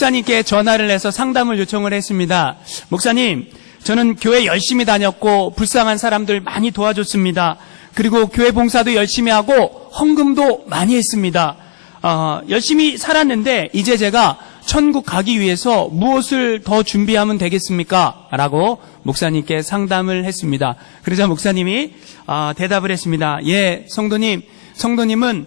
목사님께 전화를 해서 상담을 요청을 했습니다. 목사님, 저는 교회 열심히 다녔고 불쌍한 사람들 많이 도와줬습니다. 그리고 교회 봉사도 열심히 하고 헌금도 많이 했습니다. 열심히 살았는데 이제 제가 천국 가기 위해서 무엇을 더 준비하면 되겠습니까? 라고 목사님께 상담을 했습니다. 그러자 목사님이 대답을 했습니다. 예, 성도님은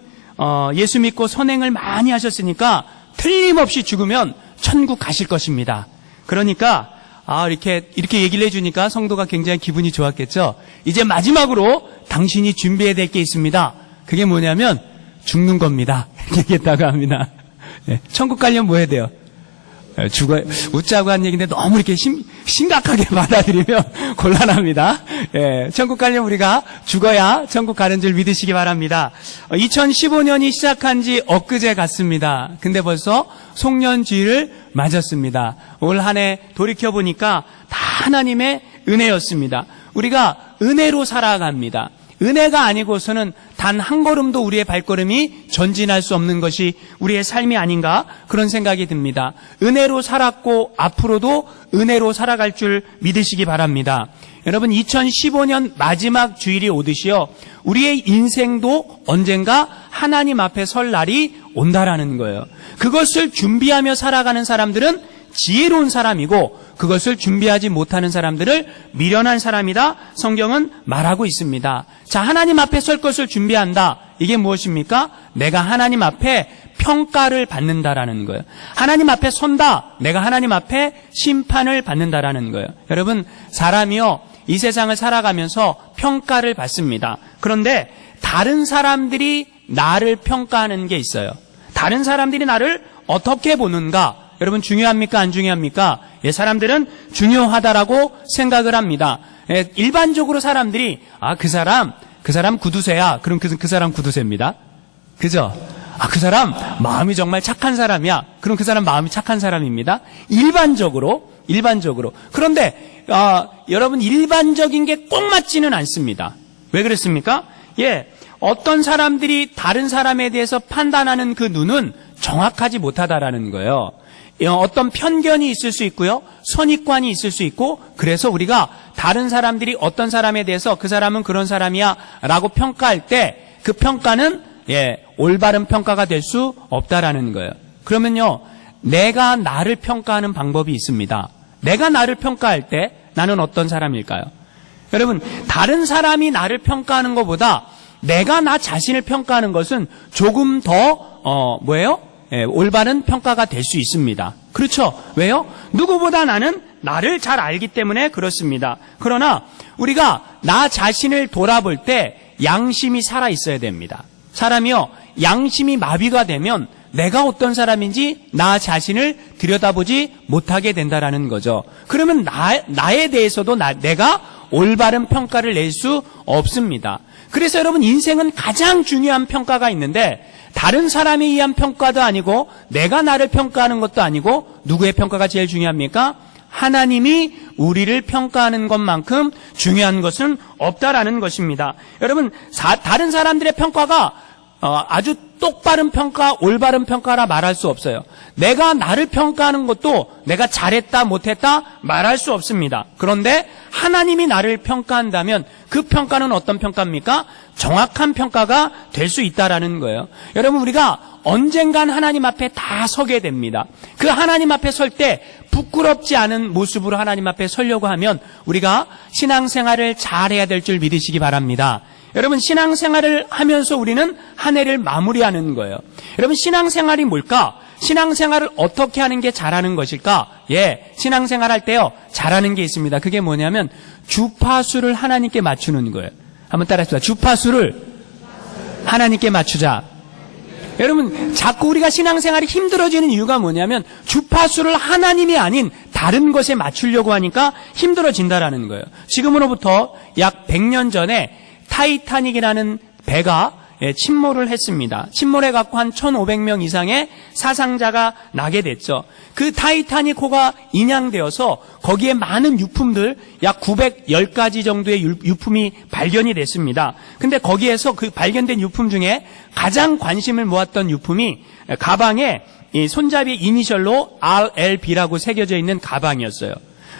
예수 믿고 선행을 많이 하셨으니까 틀림없이 죽으면 천국 가실 것입니다. 그러니까 이렇게 얘기를 해주니까 성도가 굉장히 기분이 좋았겠죠. 이제 마지막으로 당신이 준비해야 될 게 있습니다. 그게 뭐냐면 죽는 겁니다. 이렇게 얘기했다고 합니다. 예, 천국 가려면 뭐 해야 돼요? 죽어요. 웃자고 한 얘기인데 너무 이렇게 심각하게 받아들이면 곤란합니다. 예, 천국 가려면 우리가 죽어야 천국 가는 줄 믿으시기 바랍니다. 2015년이 시작한 지 엊그제 같습니다. 근데 벌써 송년주일을 맞았습니다. 올 한 해 돌이켜보니까 다 하나님의 은혜였습니다. 우리가 은혜로 살아갑니다. 은혜가 아니고서는 단 한 걸음도 우리의 발걸음이 전진할 수 없는 것이 우리의 삶이 아닌가 그런 생각이 듭니다. 은혜로 살았고 앞으로도 은혜로 살아갈 줄 믿으시기 바랍니다. 여러분 2015년 마지막 주일이 오듯이요. 우리의 인생도 언젠가 하나님 앞에 설 날이 온다라는 거예요. 그것을 준비하며 살아가는 사람들은 지혜로운 사람이고 그것을 준비하지 못하는 사람들을 미련한 사람이다 성경은 말하고 있습니다. 자, 하나님 앞에 설 것을 준비한다. 이게 무엇입니까? 내가 하나님 앞에 평가를 받는다라는 거예요. 하나님 앞에 선다. 내가 하나님 앞에 심판을 받는다라는 거예요. 여러분, 사람이요 이 세상을 살아가면서 평가를 받습니다. 그런데 다른 사람들이 나를 평가하는 게 있어요. 다른 사람들이 나를 어떻게 보는가? 여러분 중요합니까? 안 중요합니까? 예, 사람들은 중요하다라고 생각을 합니다. 예, 일반적으로 사람들이 그 사람 구두쇠야. 그럼 그 사람 구두쇠입니다. 그죠? 그 사람 마음이 정말 착한 사람이야. 그럼 그 사람 마음이 착한 사람입니다. 일반적으로. 그런데 여러분 일반적인 게 꼭 맞지는 않습니다. 왜 그랬습니까? 예, 어떤 사람들이 다른 사람에 대해서 판단하는 그 눈은 정확하지 못하다라는 거예요. 어떤 편견이 있을 수 있고요. 선입관이 있을 수 있고 그래서 우리가 다른 사람들이 어떤 사람에 대해서 그 사람은 그런 사람이야 라고 평가할 때 그 평가는 올바른 평가가 될 수 없다라는 거예요. 그러면요. 내가 나를 평가하는 방법이 있습니다. 내가 나를 평가할 때 나는 어떤 사람일까요? 여러분 다른 사람이 나를 평가하는 것보다 내가 나 자신을 평가하는 것은 조금 더 올바른 평가가 될 수 있습니다. 그렇죠? 왜요? 누구보다 나는 나를 잘 알기 때문에 그렇습니다. 그러나 우리가 나 자신을 돌아볼 때 양심이 살아 있어야 됩니다. 사람이요, 양심이 마비가 되면 내가 어떤 사람인지 나 자신을 들여다보지 못하게 된다라는 거죠. 그러면 나에 대해서도 내가 올바른 평가를 낼 수 없습니다. 그래서 여러분 인생은 가장 중요한 평가가 있는데 다른 사람에 의한 평가도 아니고 내가 나를 평가하는 것도 아니고 누구의 평가가 제일 중요합니까? 하나님이 우리를 평가하는 것만큼 중요한 것은 없다라는 것입니다. 여러분 다른 사람들의 평가가 아주 똑바른 평가, 올바른 평가라 말할 수 없어요. 내가 나를 평가하는 것도 내가 잘했다, 못했다 말할 수 없습니다. 그런데 하나님이 나를 평가한다면 그 평가는 어떤 평가입니까? 정확한 평가가 될 수 있다라는 거예요. 여러분 우리가 언젠간 하나님 앞에 다 서게 됩니다. 그 하나님 앞에 설 때 부끄럽지 않은 모습으로 하나님 앞에 서려고 하면 우리가 신앙생활을 잘해야 될 줄 믿으시기 바랍니다. 여러분 신앙생활을 하면서 우리는 한 해를 마무리하는 거예요. 여러분 신앙생활이 뭘까? 신앙생활을 어떻게 하는 게 잘하는 것일까? 신앙생활 할 때요 잘하는 게 있습니다. 그게 뭐냐면 주파수를 하나님께 맞추는 거예요. 한번 따라해봅시다. 주파수를 하나님께 맞추자. 여러분 자꾸 우리가 신앙생활이 힘들어지는 이유가 뭐냐면 주파수를 하나님이 아닌 다른 것에 맞추려고 하니까 힘들어진다라는 거예요. 지금으로부터 약 100년 전에 타이타닉이라는 배가 침몰을 했습니다. 침몰해갖고 한 1,500명 이상의 사상자가 나게 됐죠. 그 타이타닉호가 인양되어서 거기에 많은 유품들 약 910가지 정도의 유품이 발견이 됐습니다. 근데 거기에서 그 발견된 유품 중에 가장 관심을 모았던 유품이 가방에 이 손잡이 이니셜로 RLB라고 새겨져 있는 가방이었어요.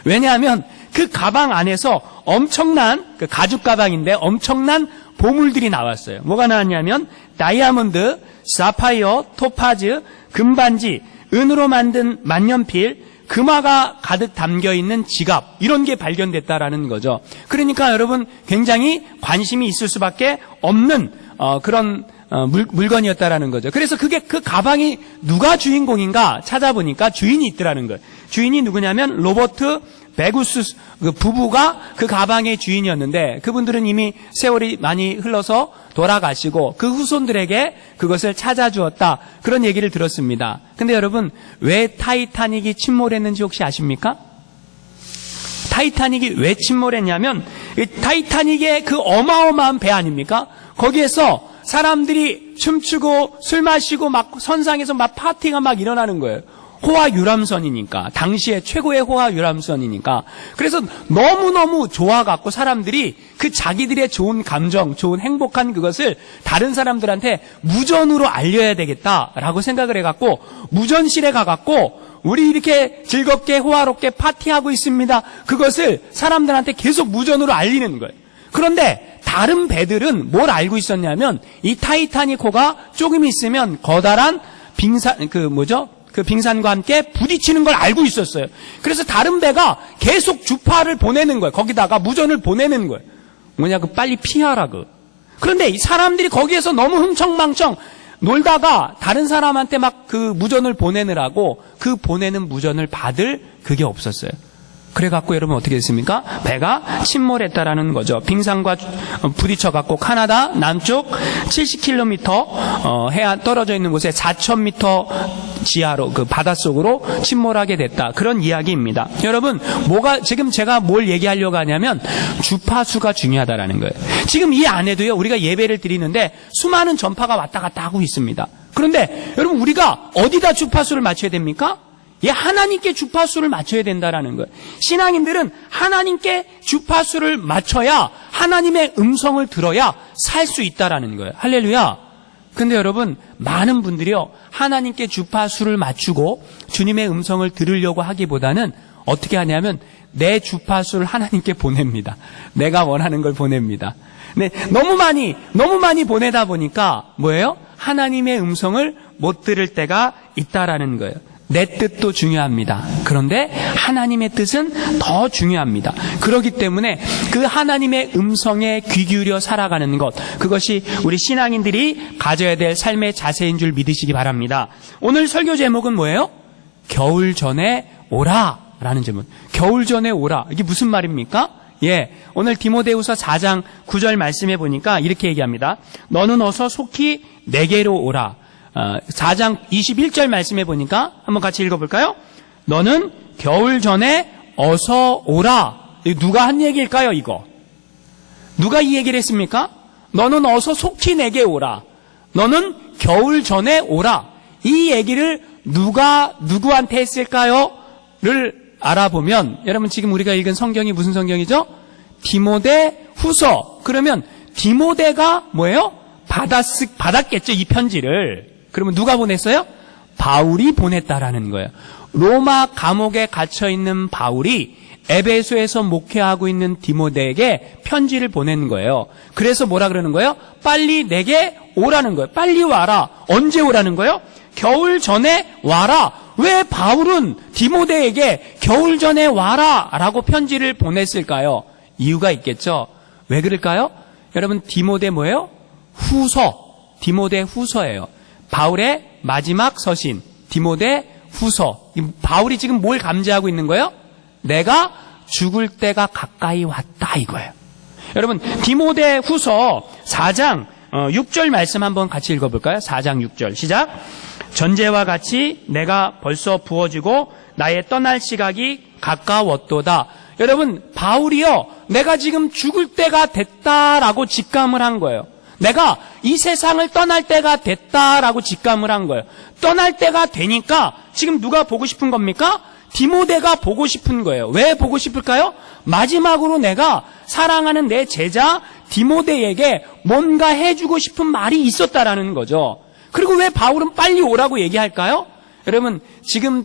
왜냐하면 그 가방 안에서 엄청난 그 가죽 가방인데 엄청난 보물들이 나왔어요. 뭐가 나왔냐면 다이아몬드, 사파이어, 토파즈, 금반지, 은으로 만든 만년필, 금화가 가득 담겨있는 지갑, 이런 게 발견됐다라는 거죠. 그러니까 여러분 굉장히 관심이 있을 수밖에 없는 그런 물건이었다라는 거죠. 그래서 그 가방이 누가 주인공인가 찾아보니까 주인이 있더라는 거예요. 주인이 누구냐면 로버트 베구스 그 부부가 그 가방의 주인이었는데, 그분들은 이미 세월이 많이 흘러서 돌아가시고 그 후손들에게 그것을 찾아주었다, 그런 얘기를 들었습니다. 근데 여러분, 왜 타이타닉이 침몰했는지 혹시 아십니까? 타이타닉이 왜 침몰했냐면, 타이타닉의 그 어마어마한 배 아닙니까? 거기에서 사람들이 춤추고 술 마시고 막 선상에서 막 파티가 막 일어나는 거예요. 호화 유람선이니까, 당시에 최고의 호화 유람선이니까. 그래서 너무너무 좋아갖고 사람들이 그 자기들의 좋은 감정, 좋은 행복한 그것을 다른 사람들한테 무전으로 알려야 되겠다라고 생각을 해갖고 무전실에 가갖고 우리 이렇게 즐겁게 호화롭게 파티하고 있습니다, 그것을 사람들한테 계속 무전으로 알리는 거예요. 그런데 다른 배들은 뭘 알고 있었냐면, 이 타이타닉호가 조금 있으면 커다란 그 빙산과 함께 부딪히는 걸 알고 있었어요. 그래서 다른 배가 계속 주파를 보내는 거예요. 거기다가 무전을 보내는 거예요. 뭐냐, 빨리 피하라고. 그런데 이 사람들이 거기에서 너무 흥청망청 놀다가 다른 사람한테 막 그 무전을 보내느라고 그 보내는 무전을 받을 그게 없었어요. 그래갖고 여러분 어떻게 됐습니까? 배가 침몰했다라는 거죠. 빙산과 부딪혀갖고 카나다 남쪽 70km 해안 떨어져 있는 곳에 4,000m 지하로, 그 바닷속으로 침몰하게 됐다, 그런 이야기입니다. 여러분, 지금 제가 뭘 얘기하려고 하냐면 주파수가 중요하다라는 거예요. 지금 이 안에도요, 우리가 예배를 드리는데 수많은 전파가 왔다 갔다 하고 있습니다. 그런데 여러분, 우리가 어디다 주파수를 맞춰야 됩니까? 하나님께 주파수를 맞춰야 된다라는 거예요. 신앙인들은 하나님께 주파수를 맞춰야, 하나님의 음성을 들어야 살 수 있다라는 거예요. 할렐루야. 근데 여러분, 많은 분들이요, 하나님께 주파수를 맞추고 주님의 음성을 들으려고 하기보다는 어떻게 하냐면 내 주파수를 하나님께 보냅니다. 내가 원하는 걸 보냅니다. 네, 너무 많이 보내다 보니까 뭐예요? 하나님의 음성을 못 들을 때가 있다라는 거예요. 내 뜻도 중요합니다. 그런데 하나님의 뜻은 더 중요합니다. 그렇기 때문에 그 하나님의 음성에 귀 기울여 살아가는 것, 그것이 우리 신앙인들이 가져야 될 삶의 자세인 줄 믿으시기 바랍니다. 오늘 설교 제목은 뭐예요? 겨울 전에 오라 라는 제목. 겨울 전에 오라, 이게 무슨 말입니까? 오늘 디모데후서 4장 9절 말씀해 보니까 이렇게 얘기합니다. 너는 어서 속히 내게로 오라. 4장 21절 말씀해 보니까 한번 같이 읽어볼까요? 너는 겨울 전에 어서 오라. 누가 한 얘기일까요, 이거? 누가 이 얘기를 했습니까? 너는 어서 속히 내게 오라. 너는 겨울 전에 오라. 이 얘기를 누가 누구한테 했을까요? 를 알아보면, 여러분 지금 우리가 읽은 성경이 무슨 성경이죠? 디모데 후서. 그러면 디모데가 뭐예요? 받았겠죠, 이 편지를. 그러면 누가 보냈어요? 바울이 보냈다라는 거예요. 로마 감옥에 갇혀있는 바울이 에베소에서 목회하고 있는 디모데에게 편지를 보낸 거예요. 그래서 뭐라 그러는 거예요? 빨리 내게 오라는 거예요. 빨리 와라. 언제 오라는 거예요? 겨울 전에 와라. 왜 바울은 디모데에게 겨울 전에 와라 라고 편지를 보냈을까요? 이유가 있겠죠. 왜 그럴까요? 여러분, 디모데 뭐예요? 디모데 후서예요. 바울의 마지막 서신, 디모데 후서. 바울이 지금 뭘 감지하고 있는 거예요? 내가 죽을 때가 가까이 왔다, 이거예요. 여러분, 디모데 후서 4장 6절 말씀 한번 같이 읽어볼까요? 4장 6절 시작. 전제와 같이 내가 벌써 부어지고 나의 떠날 시각이 가까웠도다. 여러분, 바울이요, 내가 지금 죽을 때가 됐다라고 직감을 한 거예요. 내가 이 세상을 떠날 때가 됐다라고 직감을 한 거예요. 떠날 때가 되니까 지금 누가 보고 싶은 겁니까? 디모데가 보고 싶은 거예요. 왜 보고 싶을까요? 마지막으로 내가 사랑하는 내 제자 디모데에게 뭔가 해주고 싶은 말이 있었다라는 거죠. 그리고 왜 바울은 빨리 오라고 얘기할까요? 여러분, 지금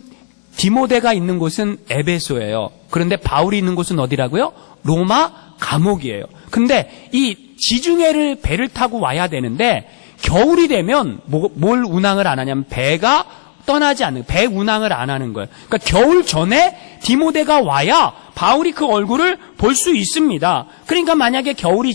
디모데가 있는 곳은 에베소예요. 그런데 바울이 있는 곳은 어디라고요? 로마 감옥이에요. 근데 이 지중해를 배를 타고 와야 되는데 겨울이 되면 뭘 운항을 안 하냐면 배가 떠나지 않는, 배 운항을 안 하는 거예요. 그러니까 겨울 전에 디모데가 와야 바울이 그 얼굴을 볼 수 있습니다. 그러니까 만약에 겨울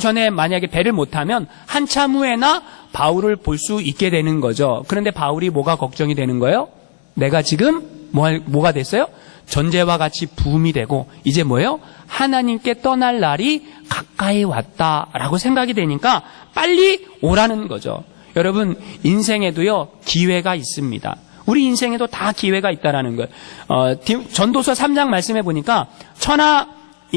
전에 만약에 배를 못 타면 한참 후에나 바울을 볼 수 있게 되는 거죠. 그런데 바울이 뭐가 걱정이 되는 거예요? 내가 지금 뭐가 됐어요? 전제와 같이 부음이 되고 이제 뭐예요? 하나님께 떠날 날이 가까이 왔다라고 생각이 되니까 빨리 오라는 거죠. 여러분, 인생에도요 기회가 있습니다. 우리 인생에도 다 기회가 있다라는 거예요. 전도서 3장 말씀해 보니까 천하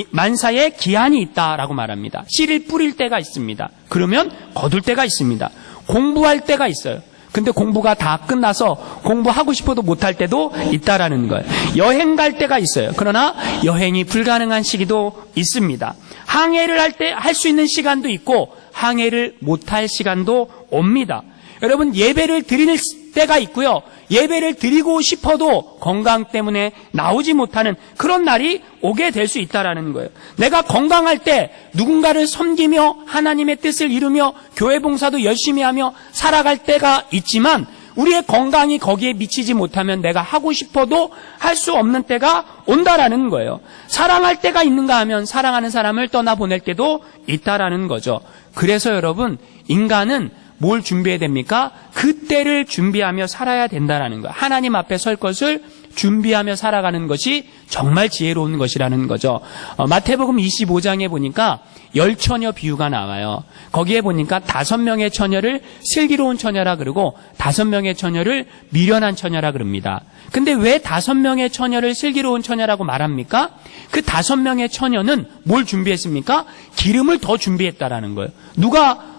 만사에 기한이 있다라고 말합니다. 씨를 뿌릴 때가 있습니다. 그러면 거둘 때가 있습니다. 공부할 때가 있어요. 근데 공부가 다 끝나서 공부하고 싶어도 못할 때도 있다라는 거예요. 여행 갈 때가 있어요. 그러나 여행이 불가능한 시기도 있습니다. 항해를 할 수 있는 시간도 있고 항해를 못할 시간도 옵니다. 여러분, 예배를 드릴 때가 있고요. 예배를 드리고 싶어도 건강 때문에 나오지 못하는 그런 날이 오게 될 수 있다라는 거예요. 내가 건강할 때 누군가를 섬기며 하나님의 뜻을 이루며 교회 봉사도 열심히 하며 살아갈 때가 있지만 우리의 건강이 거기에 미치지 못하면 내가 하고 싶어도 할 수 없는 때가 온다라는 거예요. 사랑할 때가 있는가 하면 사랑하는 사람을 떠나보낼 때도 있다라는 거죠. 그래서 여러분, 인간은 뭘 준비해야 됩니까? 그때를 준비하며 살아야 된다는 거예요. 하나님 앞에 설 것을 준비하며 살아가는 것이 정말 지혜로운 것이라는 거죠. 마태복음 25장에 보니까 10처녀 비유가 나와요. 거기에 보니까 5명의 처녀를 슬기로운 처녀라 그러고 5명의 처녀를 미련한 처녀라 그럽니다. 근데 왜 5명의 처녀를 슬기로운 처녀라고 말합니까? 그 5명의 처녀는 뭘 준비했습니까? 기름을 더 준비했다라는 거예요. 누가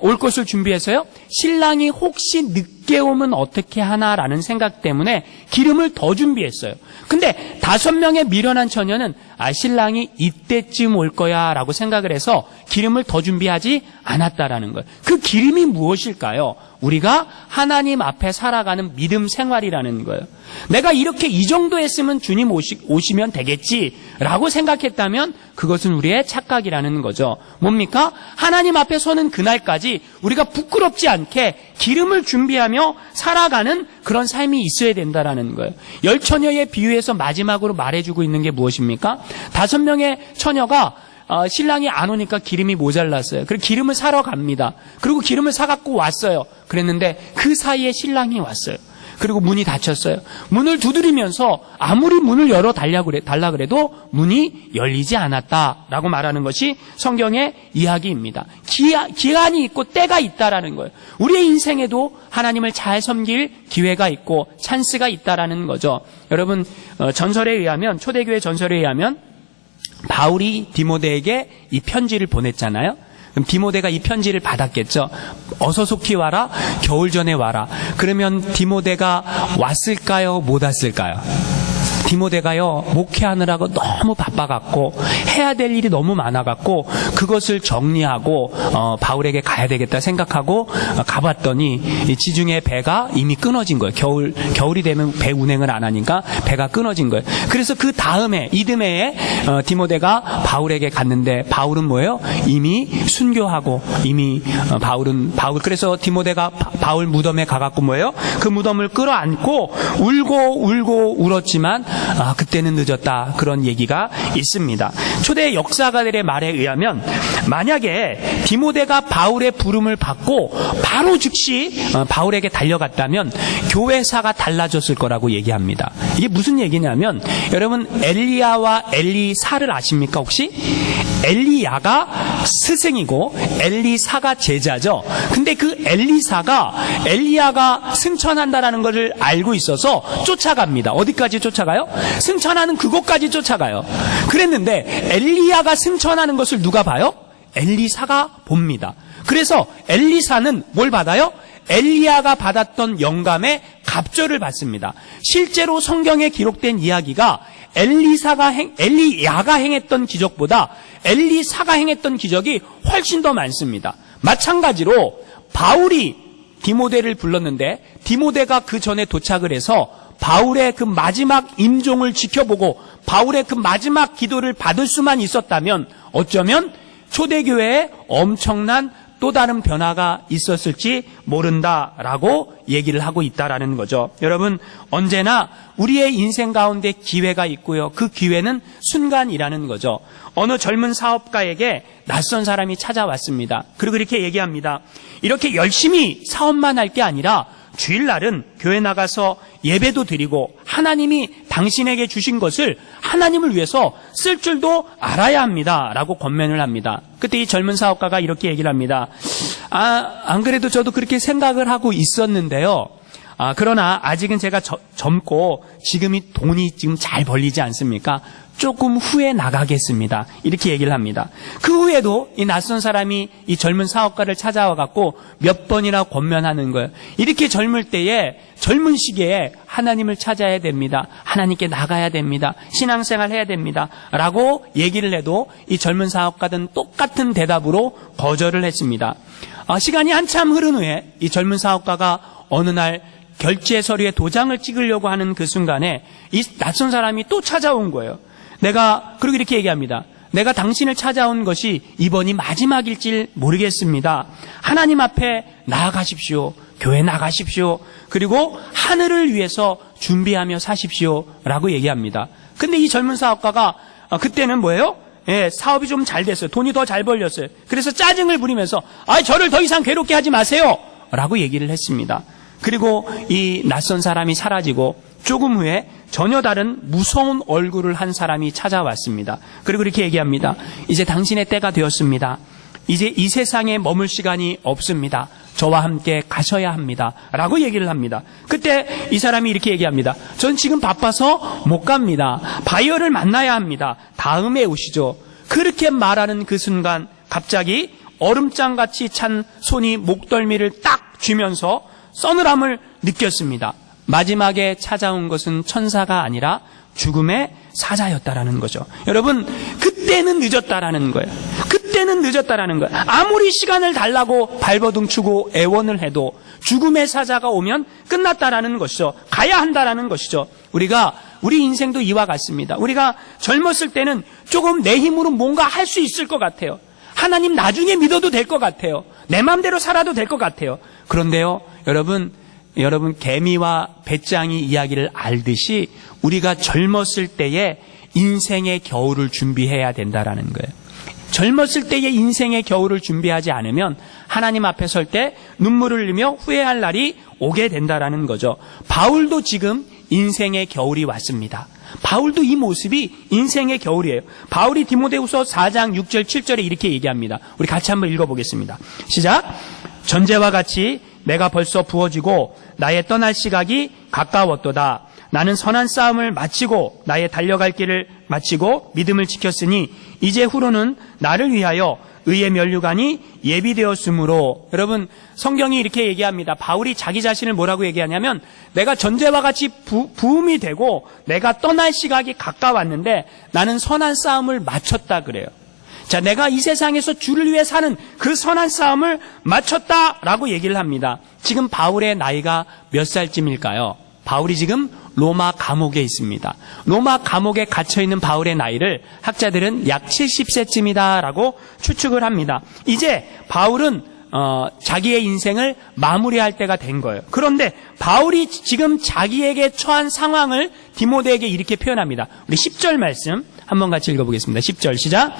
올 것을 준비해서요? 신랑이 혹시 늦게 오면 어떻게 하나라는 생각 때문에 기름을 더 준비했어요. 근데 5명의 미련한 처녀는 신랑이 이때쯤 올 거야 라고 생각을 해서 기름을 더 준비하지 않았다라는 거예요. 그 기름이 무엇일까요? 우리가 하나님 앞에 살아가는 믿음 생활이라는 거예요. 내가 이렇게 이 정도 했으면 주님 오시면 되겠지라고 생각했다면 그것은 우리의 착각이라는 거죠. 뭡니까? 하나님 앞에 서는 그날까지 우리가 부끄럽지 않게 기름을 준비하며 살아가는 그런 삶이 있어야 된다라는 거예요. 10처녀의 비유에서 마지막으로 말해주고 있는 게 무엇입니까? 5명의 처녀가 신랑이 안 오니까 기름이 모자랐어요. 그래서 기름을 사러 갑니다. 그리고 기름을 사갖고 왔어요. 그랬는데 그 사이에 신랑이 왔어요. 그리고 문이 닫혔어요. 문을 두드리면서 아무리 문을 열어 달라 그래도 문이 열리지 않았다라고 말하는 것이 성경의 이야기입니다. 기한이 있고 때가 있다라는 거예요. 우리의 인생에도 하나님을 잘 섬길 기회가 있고 찬스가 있다라는 거죠. 여러분, 전설에 의하면, 초대교회 전설에 의하면 바울이 디모데에게 이 편지를 보냈잖아요. 그럼 디모데가 이 편지를 받았겠죠. 어서 속히 와라, 겨울 전에 와라. 그러면 디모데가 왔을까요? 못 왔을까요? 디모데가요, 목회하느라고 너무 바빠갖고 해야 될 일이 너무 많아갖고 그것을 정리하고 바울에게 가야 되겠다 생각하고 가봤더니 이 지중해 배가 이미 끊어진 거예요. 겨울이 되면 배 운행을 안 하니까 배가 끊어진 거예요. 그래서 그 다음에 이듬해에 디모데가 바울에게 갔는데 바울은 뭐예요? 이미 순교하고 이미 바울 그래서 디모데가 바울 무덤에 가갖고 뭐예요? 그 무덤을 끌어안고 울고 울었지만 그때는 늦었다. 그런 얘기가 있습니다. 초대 역사가들의 말에 의하면 만약에 디모데가 바울의 부름을 받고 바로 즉시 바울에게 달려갔다면 교회사가 달라졌을 거라고 얘기합니다. 이게 무슨 얘기냐면 여러분 엘리야와 엘리사를 아십니까 혹시? 엘리야가 스승이고 엘리사가 제자죠. 근데 그 엘리사가 엘리야가 승천한다라는 것을 알고 있어서 쫓아갑니다. 어디까지 쫓아가요? 승천하는 그곳까지 쫓아가요. 그랬는데 엘리야가 승천하는 것을 누가 봐요? 엘리사가 봅니다. 그래서 엘리사는 뭘 받아요? 엘리야가 받았던 영감의 갑절을 받습니다. 실제로 성경에 기록된 이야기가 엘리야가 행했던 기적보다 엘리사가 행했던 기적이 훨씬 더 많습니다. 마찬가지로 바울이 디모데를 불렀는데 디모데가 그 전에 도착을 해서 바울의 그 마지막 임종을 지켜보고 바울의 그 마지막 기도를 받을 수만 있었다면 어쩌면 초대교회에 엄청난 또 다른 변화가 있었을지 모른다라고 얘기를 하고 있다라는 거죠. 여러분, 언제나 우리의 인생 가운데 기회가 있고요. 그 기회는 순간이라는 거죠. 어느 젊은 사업가에게 낯선 사람이 찾아왔습니다. 그리고 이렇게 얘기합니다. 이렇게 열심히 사업만 할 게 아니라 주일날은 교회 나가서 예배도 드리고 하나님이 당신에게 주신 것을 하나님을 위해서 쓸 줄도 알아야 합니다. 라고 권면을 합니다. 그때 이 젊은 사업가가 이렇게 얘기를 합니다. 안 그래도 저도 그렇게 생각을 하고 있었는데요. 그러나 아직은 제가 젊고 지금이 돈이 지금 잘 벌리지 않습니까? 조금 후에 나가겠습니다. 이렇게 얘기를 합니다. 그 후에도 이 낯선 사람이 이 젊은 사업가를 찾아와 갖고 몇 번이나 권면하는 거예요. 이렇게 젊을 때에 젊은 시기에 하나님을 찾아야 됩니다. 하나님께 나가야 됩니다. 신앙생활 해야 됩니다. 라고 얘기를 해도 이 젊은 사업가는 똑같은 대답으로 거절을 했습니다. 시간이 한참 흐른 후에 이 젊은 사업가가 어느 날 결제 서류에 도장을 찍으려고 하는 그 순간에 이 낯선 사람이 또 찾아온 거예요. 그리고 이렇게 얘기합니다. 내가 당신을 찾아온 것이 이번이 마지막일지 모르겠습니다. 하나님 앞에 나아가십시오. 교회 나가십시오. 그리고 하늘을 위해서 준비하며 사십시오. 라고 얘기합니다. 근데 이 젊은 사업가가 그때는 뭐예요? 사업이 좀 잘 됐어요. 돈이 더 잘 벌렸어요. 그래서 짜증을 부리면서 저를 더 이상 괴롭게 하지 마세요. 라고 얘기를 했습니다. 그리고 이 낯선 사람이 사라지고 조금 후에 전혀 다른 무서운 얼굴을 한 사람이 찾아왔습니다. 그리고 이렇게 얘기합니다. 이제 당신의 때가 되었습니다. 이제 이 세상에 머물 시간이 없습니다. 저와 함께 가셔야 합니다. 라고 얘기를 합니다. 그때 이 사람이 이렇게 얘기합니다. 전 지금 바빠서 못 갑니다. 바이어를 만나야 합니다. 다음에 오시죠. 그렇게 말하는 그 순간 갑자기 얼음장같이 찬 손이 목덜미를 딱 쥐면서 서늘함을 느꼈습니다. 마지막에 찾아온 것은 천사가 아니라 죽음의 사자였다라는 거죠. 여러분, 그때는 늦었다라는 거예요. 그때는 늦었다라는 거예요. 아무리 시간을 달라고 발버둥 치고 애원을 해도 죽음의 사자가 오면 끝났다라는 것이죠. 가야 한다라는 것이죠. 우리 인생도 이와 같습니다. 우리가 젊었을 때는 조금 내 힘으로 뭔가 할 수 있을 것 같아요. 하나님 나중에 믿어도 될 것 같아요. 내 마음대로 살아도 될 것 같아요. 그런데요, 여러분 개미와 배짱이 이야기를 알듯이 우리가 젊었을 때에 인생의 겨울을 준비해야 된다라는 거예요. 젊었을 때의 인생의 겨울을 준비하지 않으면 하나님 앞에 설 때 눈물을 흘리며 후회할 날이 오게 된다라는 거죠. 바울도 지금 인생의 겨울이 왔습니다. 바울도 이 모습이 인생의 겨울이에요. 바울이 디모데후서 4장 6절 7절에 이렇게 얘기합니다. 우리 같이 한번 읽어보겠습니다. 시작. 전제와 같이 내가 벌써 부어지고 나의 떠날 시각이 가까웠도다. 나는 선한 싸움을 마치고 나의 달려갈 길을 마치고 믿음을 지켰으니 이제 후로는 나를 위하여 의의 면류관이 예비되었으므로. 여러분, 성경이 이렇게 얘기합니다. 바울이 자기 자신을 뭐라고 얘기하냐면 내가 전제와 같이 부음이 되고 내가 떠날 시각이 가까웠는데 나는 선한 싸움을 마쳤다 그래요. 자, 내가 이 세상에서 주를 위해 사는 그 선한 싸움을 마쳤다라고 얘기를 합니다. 지금 바울의 나이가 몇 살쯤일까요? 바울이 지금 로마 감옥에 있습니다. 로마 감옥에 갇혀있는 바울의 나이를 학자들은 약 70세쯤이다라고 추측을 합니다. 이제 바울은 자기의 인생을 마무리할 때가 된 거예요. 그런데 바울이 지금 자기에게 처한 상황을 디모데에게 이렇게 표현합니다. 우리 10절 말씀 한번 같이 읽어보겠습니다. 10절 시작.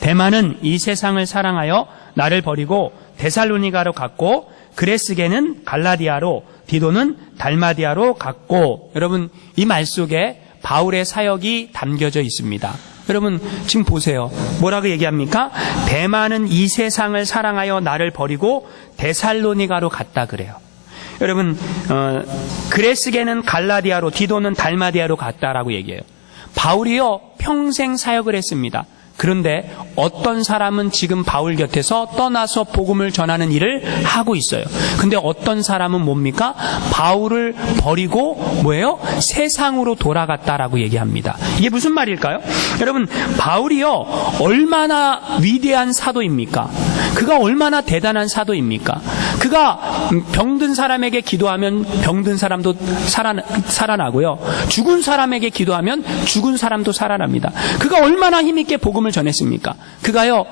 데마는 이 세상을 사랑하여 나를 버리고 데살로니가로 갔고 그레스게는 갈라디아로 디도는 달마디아로 갔고. 여러분, 이 말 속에 바울의 사역이 담겨져 있습니다. 여러분, 지금 보세요. 뭐라고 얘기합니까? 데마는 이 세상을 사랑하여 나를 버리고 데살로니가로 갔다 그래요. 여러분, 그레스게는 갈라디아로 디도는 달마디아로 갔다라고 얘기해요. 바울이요 평생 사역을 했습니다. 그런데 어떤 사람은 지금 바울 곁에서 떠나서 복음을 전하는 일을 하고 있어요. 근데 어떤 사람은 뭡니까? 바울을 버리고 뭐예요? 세상으로 돌아갔다라고 얘기합니다. 이게 무슨 말일까요? 여러분, 바울이요 얼마나 위대한 사도입니까? 그가 얼마나 대단한 사도입니까? 그가 병든 사람에게 기도하면 병든 사람도 살아나고요. 죽은 사람에게 기도하면 죽은 사람도 살아납니다. 그가 얼마나 힘있게 복음을 전했습니까? 그가요,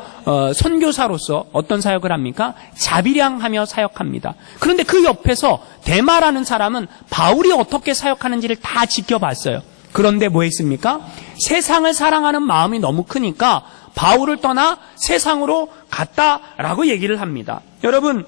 선교사로서 어떤 사역을 합니까? 자비량하며 사역합니다. 그런데 그 옆에서 데마라는 사람은 바울이 어떻게 사역하는지를 다 지켜봤어요. 그런데 뭐 했습니까? 세상을 사랑하는 마음이 너무 크니까 바울을 떠나 세상으로 갔다라고 얘기를 합니다. 여러분,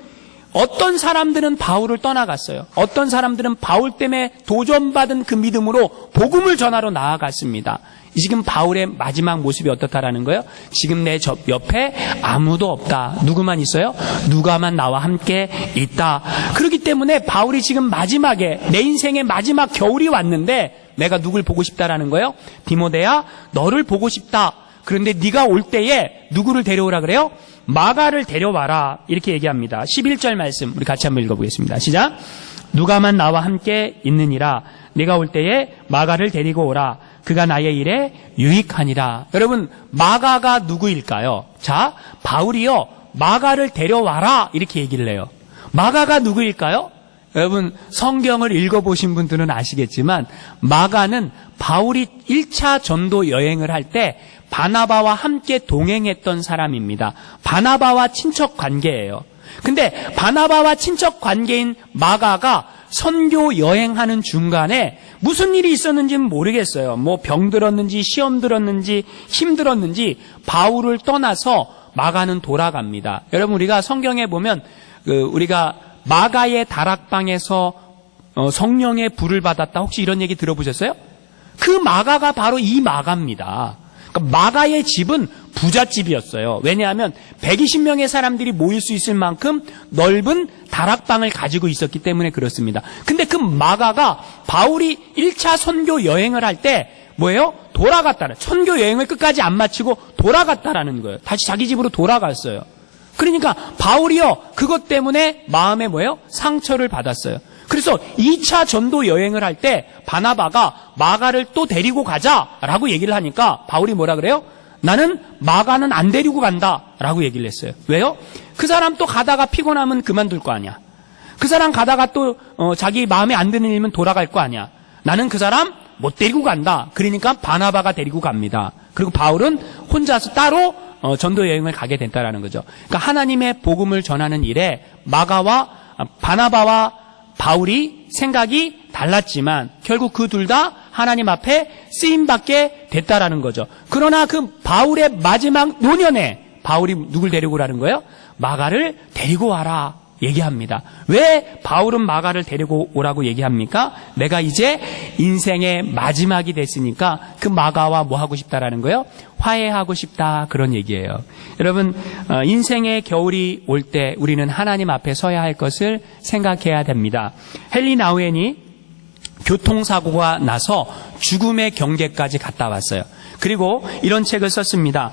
어떤 사람들은 바울을 떠나갔어요. 어떤 사람들은 바울 때문에 도전받은 그 믿음으로 복음을 전하러 나아갔습니다. 지금 바울의 마지막 모습이 어떻다라는 거예요? 지금 내 옆에 아무도 없다. 누구만 있어요? 누가만 나와 함께 있다. 그렇기 때문에 바울이 지금 마지막에 내 인생의 마지막 겨울이 왔는데 내가 누굴 보고 싶다라는 거예요? 디모데야, 너를 보고 싶다. 그런데 네가 올 때에 누구를 데려오라 그래요? 마가를 데려와라. 이렇게 얘기합니다. 11절 말씀 우리 같이 한번 읽어보겠습니다. 시작. 누가만 나와 함께 있느니라. 네가 올 때에 마가를 데리고 오라. 그가 나의 일에 유익하니라. 여러분, 마가가 누구일까요? 자, 바울이요, 마가를 데려와라. 이렇게 얘기를 해요. 마가가 누구일까요? 여러분, 성경을 읽어보신 분들은 아시겠지만 마가는 바울이 1차 전도 여행을 할 때 바나바와 함께 동행했던 사람입니다. 바나바와 친척 관계예요. 근데 바나바와 친척 관계인 마가가 선교 여행하는 중간에 무슨 일이 있었는지는 모르겠어요. 뭐 병들었는지 시험 들었는지 힘들었는지 바울을 떠나서 마가는 돌아갑니다. 여러분, 우리가 성경에 보면 우리가 마가의 다락방에서 성령의 불을 받았다. 혹시 이런 얘기 들어보셨어요? 그 마가가 바로 이 마가입니다. 그러니까 마가의 집은 부잣집이었어요. 왜냐하면 120명의 사람들이 모일 수 있을 만큼 넓은 다락방을 가지고 있었기 때문에 그렇습니다. 근데 그 마가가 바울이 1차 선교 여행을 할 때 뭐예요? 돌아갔다는, 선교 여행을 끝까지 안 마치고 돌아갔다라는 거예요. 다시 자기 집으로 돌아갔어요. 그러니까 바울이요, 그것 때문에 마음에 뭐예요? 상처를 받았어요. 그래서 2차 전도 여행을 할 때 바나바가 마가를 또 데리고 가자라고 얘기를 하니까 바울이 뭐라 그래요? 나는 마가는 안 데리고 간다라고 얘기를 했어요. 왜요? 그 사람 또 가다가 피곤하면 그만둘 거 아니야. 그 사람 가다가 또 자기 마음에 안 드는 일이면 돌아갈 거 아니야. 나는 그 사람 못 데리고 간다. 그러니까 바나바가 데리고 갑니다. 그리고 바울은 혼자서 따로 전도 여행을 가게 됐다라는 거죠. 그러니까 하나님의 복음을 전하는 일에 바나바와 바울이 생각이 달랐지만 결국 그 둘 다 하나님 앞에 쓰임받게 됐다라는 거죠. 그러나 그 바울의 마지막 노년에 바울이 누굴 데리고 오라는 거예요? 마가를 데리고 와라 얘기합니다. 왜 바울은 마가를 데리고 오라고 얘기합니까? 내가 이제 인생의 마지막이 됐으니까 그 마가와 뭐 하고 싶다라는 거예요? 화해하고 싶다, 그런 얘기예요. 여러분, 인생의 겨울이 올 때 우리는 하나님 앞에 서야 할 것을 생각해야 됩니다. 헨리 나우엔이 교통사고가 나서 죽음의 경계까지 갔다 왔어요. 그리고 이런 책을 썼습니다.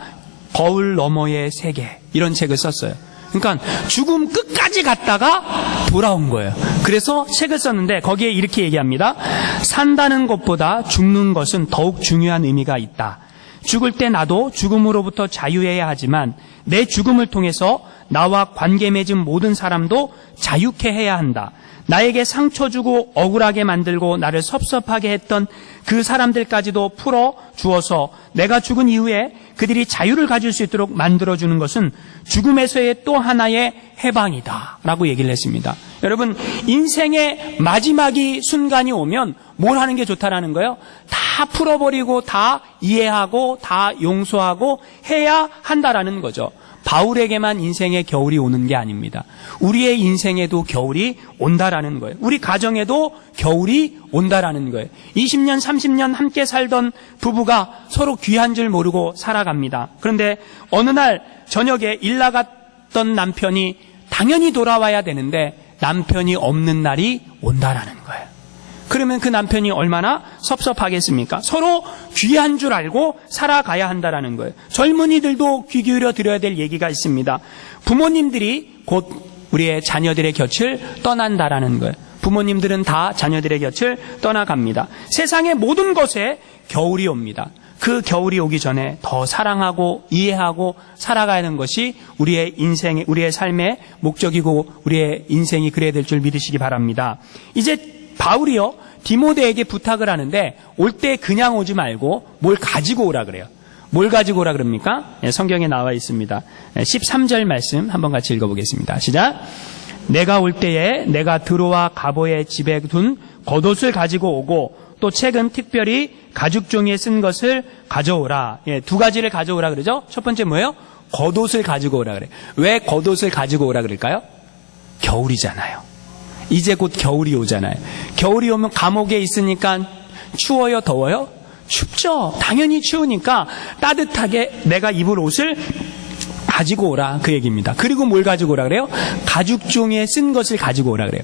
거울 너머의 세계, 이런 책을 썼어요. 그러니까 죽음 끝까지 갔다가 돌아온 거예요. 그래서 책을 썼는데 거기에 이렇게 얘기합니다. 산다는 것보다 죽는 것은 더욱 중요한 의미가 있다. 죽을 때 나도 죽음으로부터 자유해야 하지만 내 죽음을 통해서 나와 관계 맺은 모든 사람도 자유케 해야 한다. 나에게 상처 주고 억울하게 만들고 나를 섭섭하게 했던 그 사람들까지도 풀어 주어서 내가 죽은 이후에 그들이 자유를 가질 수 있도록 만들어주는 것은 죽음에서의 또 하나의 해방이다 라고 얘기를 했습니다. 여러분, 인생의 마지막이 순간이 오면 뭘 하는 게 좋다라는 거예요? 다 풀어버리고 다 이해하고 다 용서하고 해야 한다라는 거죠. 바울에게만 인생의 겨울이 오는 게 아닙니다. 우리의 인생에도 겨울이 온다라는 거예요. 우리 가정에도 겨울이 온다라는 거예요. 20년, 30년 함께 살던 부부가 서로 귀한 줄 모르고 살아갑니다. 그런데 어느 날 저녁에 일 나갔던 남편이 당연히 돌아와야 되는데 남편이 없는 날이 온다라는 거예요. 그러면 그 남편이 얼마나 섭섭하겠습니까? 서로 귀한 줄 알고 살아가야 한다라는 거예요. 젊은이들도 귀 기울여 들어야 될 얘기가 있습니다. 부모님들이 곧 우리의 자녀들의 곁을 떠난다라는 거예요. 부모님들은 다 자녀들의 곁을 떠나갑니다. 세상의 모든 것에 겨울이 옵니다. 그 겨울이 오기 전에 더 사랑하고 이해하고 살아가야 하는 것이 우리의 인생의, 우리의 삶의 목적이고 우리의 인생이 그래야 될 줄 믿으시기 바랍니다. 이제 바울이요, 디모데에게 부탁을 하는데 올 때 그냥 오지 말고 뭘 가지고 오라 그래요. 뭘 가지고 오라 그럽니까? 성경에 나와 있습니다. 13절 말씀 한번 같이 읽어보겠습니다. 시작. 내가 올 때에 내가 드로와 가보의 집에 둔 겉옷을 가지고 오고 또 책은 특별히 가죽 종이에 쓴 것을 가져오라. 두 가지를 가져오라 그러죠. 첫 번째 뭐예요? 겉옷을 가지고 오라 그래요. 왜 겉옷을 가지고 오라 그럴까요? 겨울이잖아요. 이제 곧 겨울이 오잖아요. 겨울이 오면 감옥에 있으니까 추워요, 더워요? 춥죠. 당연히 추우니까 따뜻하게 내가 입을 옷을 가지고 오라, 그 얘기입니다. 그리고 뭘 가지고 오라 그래요? 가죽 종이에 쓴 것을 가지고 오라 그래요.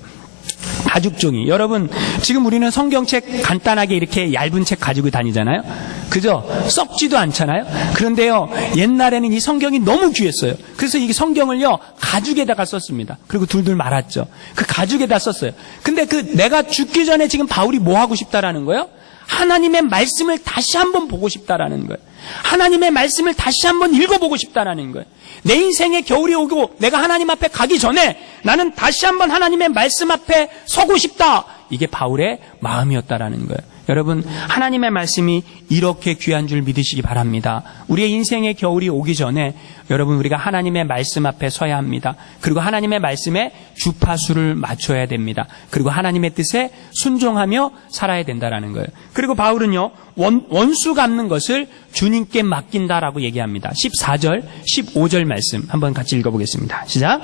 가죽 종이. 여러분, 지금 우리는 성경책 간단하게 이렇게 얇은 책 가지고 다니잖아요. 그죠? 썩지도 않잖아요. 그런데요, 옛날에는 이 성경이 너무 귀했어요. 그래서 이 성경을요, 가죽에다가 썼습니다. 그리고 둘둘 말았죠. 그 가죽에다 썼어요. 근데 내가 죽기 전에 지금 바울이 뭐 하고 싶다라는 거예요? 하나님의 말씀을 다시 한번 보고 싶다라는 거예요. 하나님의 말씀을 다시 한번 읽어보고 싶다라는 거예요. 내 인생에 겨울이 오고 내가 하나님 앞에 가기 전에 나는 다시 한번 하나님의 말씀 앞에 서고 싶다. 이게 바울의 마음이었다라는 거예요. 여러분, 하나님의 말씀이 이렇게 귀한 줄 믿으시기 바랍니다. 우리의 인생의 겨울이 오기 전에 여러분, 우리가 하나님의 말씀 앞에 서야 합니다. 그리고 하나님의 말씀에 주파수를 맞춰야 됩니다. 그리고 하나님의 뜻에 순종하며 살아야 된다라는 거예요. 그리고 바울은요, 원수 갚는 것을 주님께 맡긴다라고 얘기합니다. 14절, 15절 말씀 한번 같이 읽어보겠습니다. 시작.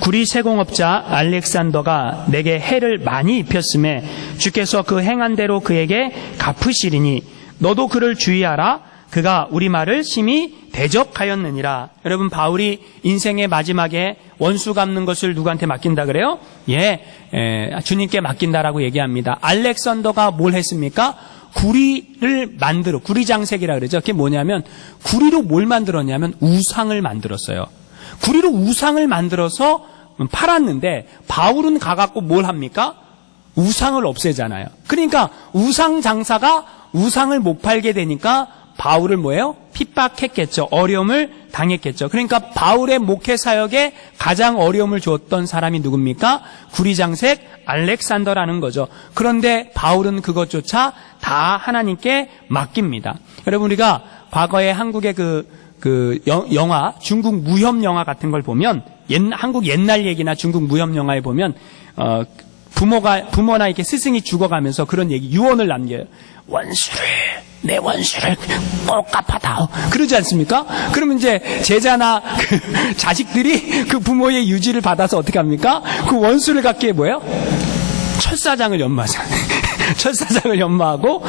구리 세공업자 알렉산더가 내게 해를 많이 입혔음에 주께서 그 행한 대로 그에게 갚으시리니 너도 그를 주의하라. 그가 우리 말을 심히 대적하였느니라. 여러분, 바울이 인생의 마지막에 원수 갚는 것을 누구한테 맡긴다 그래요? 주님께 맡긴다라고 얘기합니다. 알렉산더가 뭘 했습니까? 구리를 구리장색이라 그러죠. 그게 뭐냐면, 구리로 뭘 만들었냐면 우상을 만들었어요. 구리로 우상을 만들어서 팔았는데, 바울은 가갖고 뭘 합니까? 우상을 없애잖아요. 그러니까 우상 장사가 우상을 못 팔게 되니까 바울을 뭐예요? 핍박했겠죠. 어려움을 당했겠죠. 그러니까 바울의 목회 사역에 가장 어려움을 주었던 사람이 누굽니까? 구리장색 알렉산더라는 거죠. 그런데 바울은 그것조차 다 하나님께 맡깁니다. 여러분, 우리가 과거에 한국의 영화, 중국 무협 영화 같은 걸 보면, 한국 옛날 얘기나 중국 무협 영화에 보면, 부모나 이렇게 스승이 죽어가면서 그런 얘기, 유언을 남겨요. 내 원수를 꼭 갚아다오. 그러지 않습니까? 그러면 이제 제자나 자식들이 그 부모의 유지를 받아서 어떻게 합니까? 그 원수를 갚기에 뭐예요? 철사장을 연마하잖아요. 철사장을 연마하고,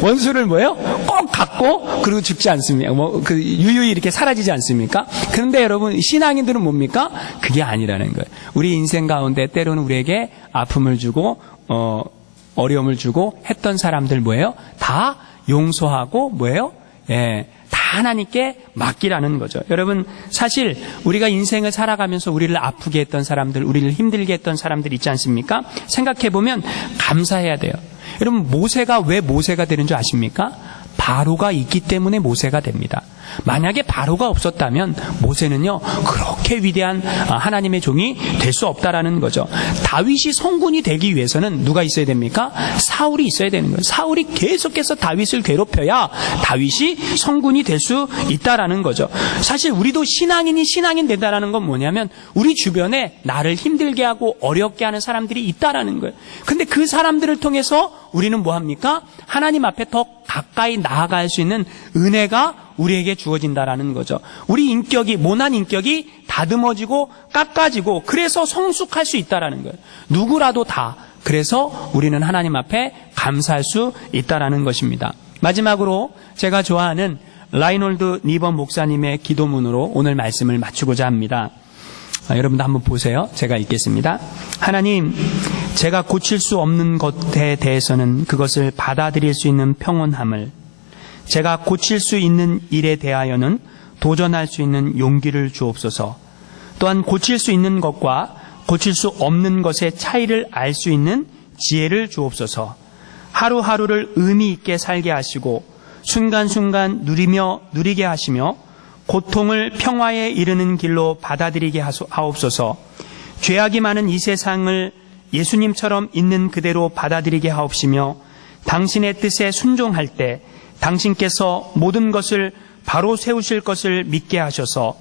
원수를 뭐예요? 꼭 갚고, 그리고 죽지 않습니까? 유유히 이렇게 사라지지 않습니까? 그런데 여러분, 신앙인들은 뭡니까? 그게 아니라는 거예요. 우리 인생 가운데 때로는 우리에게 아픔을 주고, 어려움을 주고 했던 사람들 뭐예요? 다 용서하고 뭐예요? 다 하나님께 맡기라는 거죠. 여러분, 사실 우리가 인생을 살아가면서 우리를 아프게 했던 사람들, 우리를 힘들게 했던 사람들 있지 않습니까? 생각해보면 감사해야 돼요. 여러분, 모세가 왜 모세가 되는 줄 아십니까? 바로가 있기 때문에 모세가 됩니다. 만약에 바로가 없었다면 모세는요, 그렇게 위대한 하나님의 종이 될 수 없다라는 거죠. 다윗이 성군이 되기 위해서는 누가 있어야 됩니까? 사울이 있어야 되는 거예요. 사울이 계속해서 다윗을 괴롭혀야 다윗이 성군이 될 수 있다라는 거죠. 사실 우리도 신앙인 된다라는 건 뭐냐면 우리 주변에 나를 힘들게 하고 어렵게 하는 사람들이 있다라는 거예요. 근데 그 사람들을 통해서 우리는 뭐 합니까? 하나님 앞에 더 가까이 나아갈 수 있는 은혜가 우리에게 주어진다라는 거죠. 우리 인격이, 모난 인격이 다듬어지고 깎아지고 그래서 성숙할 수 있다라는 거예요. 누구라도 다. 그래서 우리는 하나님 앞에 감사할 수 있다라는 것입니다. 마지막으로 제가 좋아하는 라이놀드 니번 목사님의 기도문으로 오늘 말씀을 마치고자 합니다. 여러분도 한번 보세요. 제가 읽겠습니다. 하나님, 제가 고칠 수 없는 것에 대해서는 그것을 받아들일 수 있는 평온함을, 제가 고칠 수 있는 일에 대하여는 도전할 수 있는 용기를 주옵소서. 또한 고칠 수 있는 것과 고칠 수 없는 것의 차이를 알 수 있는 지혜를 주옵소서. 하루하루를 의미 있게 살게 하시고 순간순간 누리게 하시며 고통을 평화에 이르는 길로 받아들이게 하옵소서. 죄악이 많은 이 세상을 예수님처럼 있는 그대로 받아들이게 하옵시며 당신의 뜻에 순종할 때 당신께서 모든 것을 바로 세우실 것을 믿게 하셔서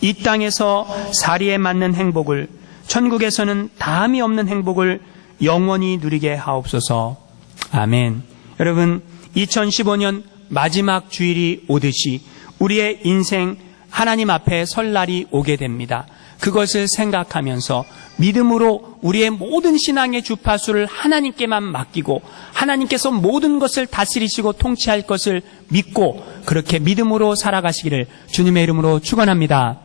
이 땅에서 사리에 맞는 행복을, 천국에서는 다함이 없는 행복을 영원히 누리게 하옵소서. 아멘. 여러분, 2015년 마지막 주일이 오듯이 우리의 인생 하나님 앞에 설 날이 오게 됩니다. 그것을 생각하면서 믿음으로 우리의 모든 신앙의 주파수를 하나님께만 맡기고 하나님께서 모든 것을 다스리시고 통치할 것을 믿고 그렇게 믿음으로 살아가시기를 주님의 이름으로 축원합니다.